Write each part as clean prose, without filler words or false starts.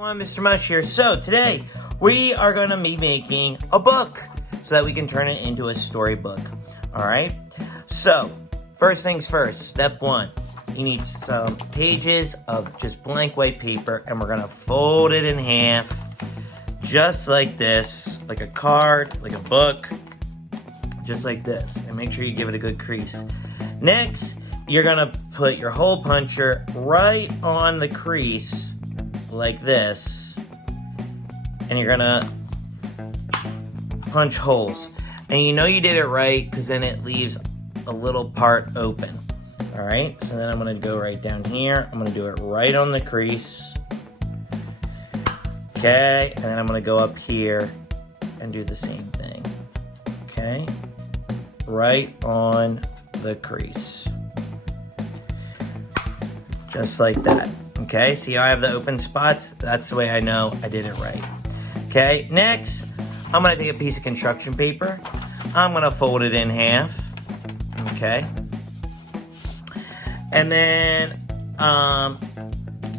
Everyone, Mr. Mush here. So today we are going to be making a book so that we can turn it into a storybook. Alright, so first things first, step one, you need some pages of just blank white paper, and we're going to fold it in half just like this, like a card, like a book, just like this, and make sure you give it a good crease. Next, you're going to put your hole puncher right on the crease like this, and you're gonna punch holes, and you know you did it right because then it leaves a little part open. All right, so then I'm gonna go right down here. I'm gonna do it right on the crease. Okay, and then I'm gonna go up here and do the same thing. Okay, right on the crease, just like that. Okay, see how I have the open spots? That's the way I know I did it right. Okay, next, I'm gonna take a piece of construction paper. I'm gonna fold it in half. Okay. And then,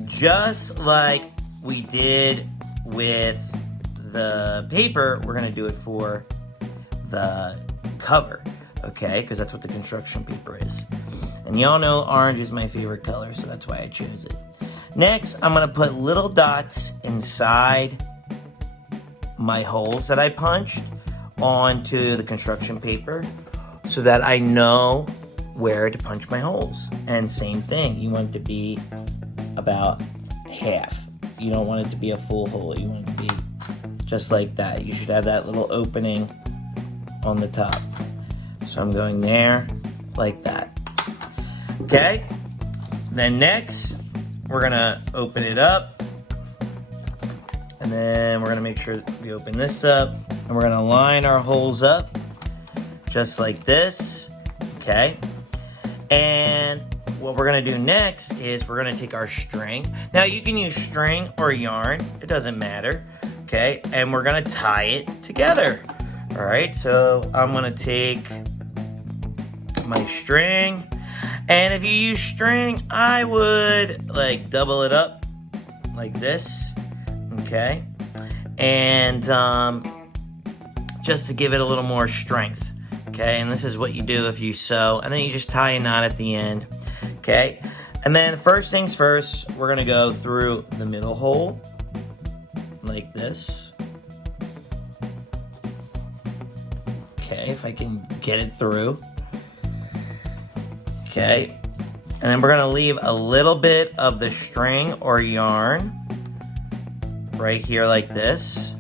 just like we did with the paper, we're gonna do it for the cover. Okay, because that's what the construction paper is. And y'all know orange is my favorite color, so that's why I chose it. Next, I'm going to put little dots inside my holes that I punched onto the construction paper so that I know where to punch my holes. And same thing, you want it to be about half. You don't want it to be a full hole. You want it to be just like that. You should have that little opening on the top. So I'm going there like that. Okay, then next, we're gonna open it up, and then we're gonna make sure we open this up, and we're gonna line our holes up just like this. Okay, and what we're gonna do next is we're gonna take our string. Now you can use string or yarn, it doesn't matter. Okay, and we're gonna tie it together. All right, so I'm gonna take my string. And if you use string, I would like double it up like this, okay? And just to give it a little more strength, okay? And this is what you do if you sew, and then you just tie a knot at the end, okay? And then first things first, we're gonna go through the middle hole like this. Okay, if I can get it through. Okay, and then we're gonna leave a little bit of the string or yarn right here like this.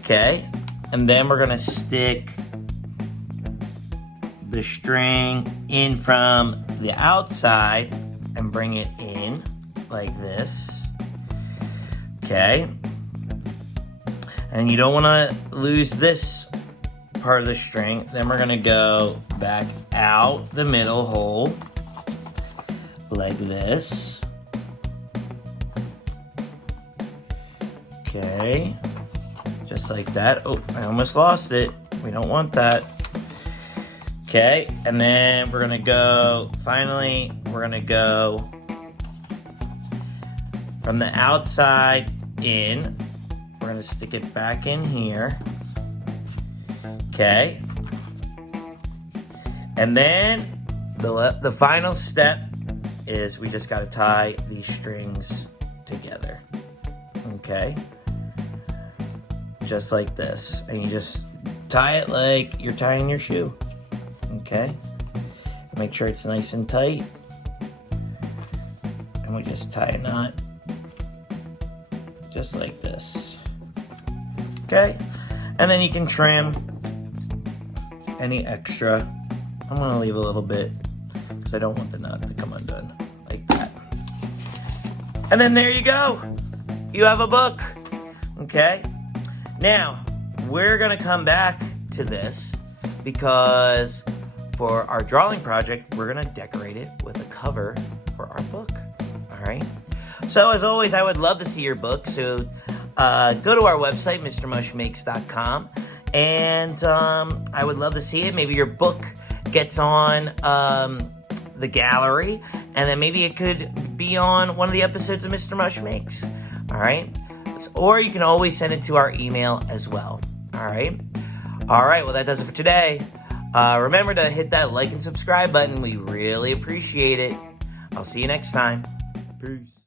Okay, and then we're gonna stick the string in from the outside and bring it in like this. Okay, and you don't wanna lose this part of the string. Then we're gonna go back out the middle hole like this. Okay, just like that. Oh, I almost lost it. We don't want that. Okay, and then we're gonna go, finally, we're gonna go from the outside in. We're gonna stick it back in here. Okay, and then the final step is we just got to tie these strings together. Okay, just like this, and you just tie it like you're tying your shoe. Okay, make sure it's nice and tight, and we just tie a knot just like this. Okay, and then you can trim any extra. I'm gonna leave a little bit because I don't want the knot to come undone like that. And then there you go. You have a book. Okay. Now we're gonna come back to this because for our drawing project, we're gonna decorate it with a cover for our book. All right. So as always, I would love to see your book. So go to our website, mrmushmakes.com. And I would love to see it. Maybe your book gets on the gallery, and then maybe it could be on one of the episodes of Mr. Mush Makes. All right? Or you can always send it to our email as well. All right? All right, well, that does it for today. Remember to hit that like and subscribe button. We really appreciate it. I'll see you next time. Peace.